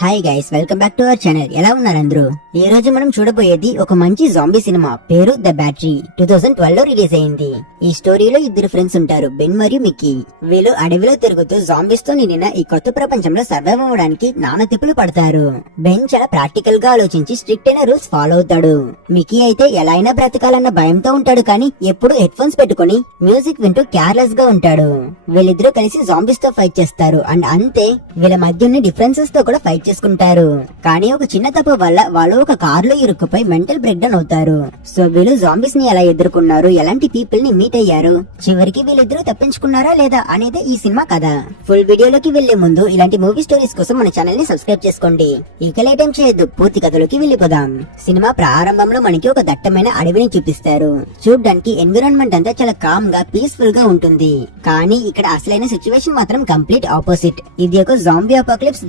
Hi guys, welcome back to our channel. ఎలా ఉన్నారు అందరూ? ఈ రోజు మనం చూడబోయేది ఒక మంచి జాంబీ సినిమా. పేరు ద బ్యాటరీ. 2012 లో రిలీజ్ అయింది. ఈ స్టోరీలో ఇద్దరు ఫ్రెండ్స్ ఉంటారు, బెన్ మరియు మిక్కీ. వీళ్ళు అడవిలో తిరుగుతూ జాంబీస్ తో నిండిన ఈ కొత్త ప్రపంచంలో సర్వైవ్ అవ్వడానికి నానా తిప్పులు పడతారు. బెన్ చాలా ప్రాక్టికల్ గా ఆలోచించి స్ట్రిక్ట్ అయిన రూల్స్ ఫాలో అవుతాడు. మిక్కీ అయితే ఎలా అయినా బ్రతకాలన్న భయంతో ఉంటాడు, కానీ ఎప్పుడు హెడ్ ఫోన్స్ పెట్టుకుని మ్యూజిక్ వింటూ కేర్లెస్ గా ఉంటాడు. వీళ్ళిద్దరూ కలిసి జాంబీస్ తో ఫైట్ చేస్తారు. అండ్ అంతే, వీళ్ళ మధ్య ఉన్న డిఫరెన్సెస్ తో కూడా ఫైట్ చేసుకుంటారు. కానీ ఒక చిన్న తప్పు వల్ల వాళ్ళు ఒక కార్ లో ఇరుక్కుపోయి మెంటల్ బ్రేక్ డౌన్ అవుతారు. సో వీళ్ళు జాంబీస్ ని ఎలా ఎదుర్కొన్నారు, ఎలాంటి పీపుల్ ని మీట్ అయ్యారు, చివరికి వీళ్ళిద్దరూ తప్పించుకున్నారా లేదా అనేది ఈ సినిమా కథ. ఫుల్ వీడియోలోకి వెళ్లే ముందు ఇలాంటి మూవీ స్టోరీస్ కోసం మన ఛానల్ ని సబ్స్క్రైబ్ చేసుకోండి. ఇక లేట్ ఏం చేయొద్దు, పూర్తి కథలోకి వెళ్లిపోదాం. సినిమా ప్రారంభంలో మనకి ఒక దట్టమైన అడవిని చూపిస్తారు. చూడ్డానికి ఎన్విరాన్మెంట్ అంతా చాలా కామ్ గా, పీస్ఫుల్ గా ఉంటుంది. కానీ ఇక్కడ అసలైన సిచ్యువేషన్ మాత్రం కంప్లీట్ ఆపోజిట్. ఇది ఒక జాంబీ అపోకలిప్స్